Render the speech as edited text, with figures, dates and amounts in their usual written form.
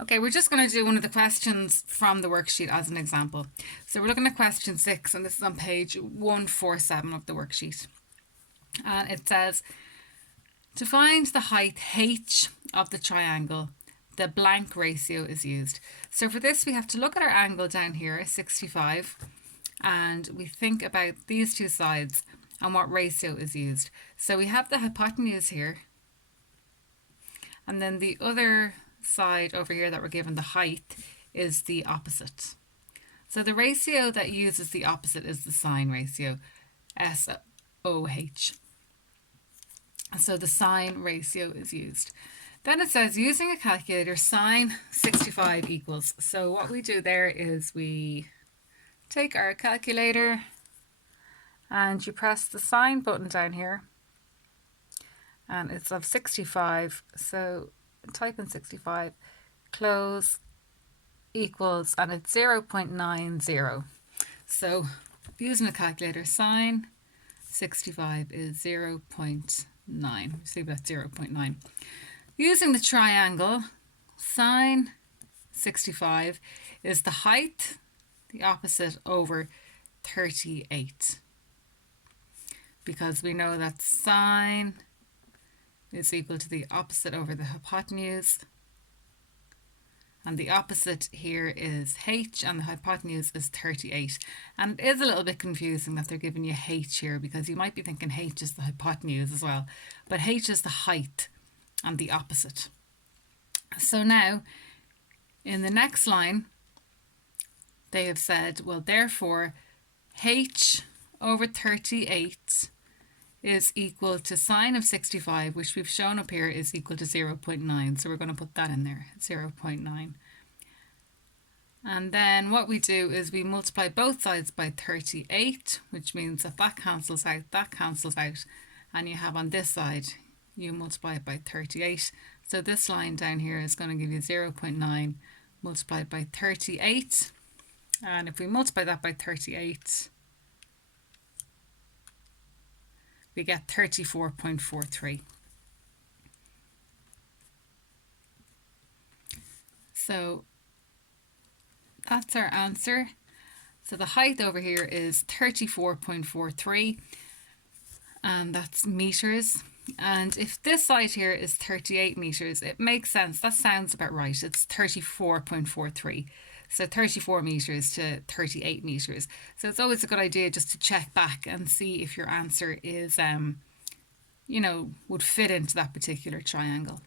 Okay, we're just going to do one of the questions from the worksheet as an example. So we're looking at question 6, and this is on page 147 of the worksheet. And it says, to find the height h of the triangle, the blank ratio is used. So for this, we have to look at our angle down here, 65, and we think about these two sides and what ratio is used. So we have the hypotenuse here, and then the other side over here that we're given, the height, is the opposite. So the ratio that uses the opposite is the sine ratio, SOH. So the sine ratio is used. Then it says, using a calculator, sine 65 equals. So what we do there is we take our calculator and you press the sine button down here, and it's of 65. So type in 65, close, equals, and it's 0.90. So using a calculator, sine 65 is 0.9. See, that's 0.9. Using the triangle, sine 65 is the height, the opposite, over 38. Because we know that sine is equal to the opposite over the hypotenuse. And the opposite here is h, and the hypotenuse is 38. And it is a little bit confusing that they're giving you h here, because you might be thinking h is the hypotenuse as well. But h is the height and the opposite. So now, in the next line, they have said, well, therefore, h over 38 is equal to sine of 65, which we've shown up here is equal to 0.9. So we're going to put that in there, 0.9. And then what we do is we multiply both sides by 38, which means that that cancels out, and you have on this side, you multiply it by 38. So this line down here is going to give you 0.9 multiplied by 38. And if we multiply that by 38, we get 34.43. So that's our answer. So the height over here is 34.43, and that's meters. And if this side here is 38 meters, it makes sense. That sounds about right. It's 34.43. So 34 meters to 38 meters. So it's always a good idea just to check back and see if your answer is, would fit into that particular triangle.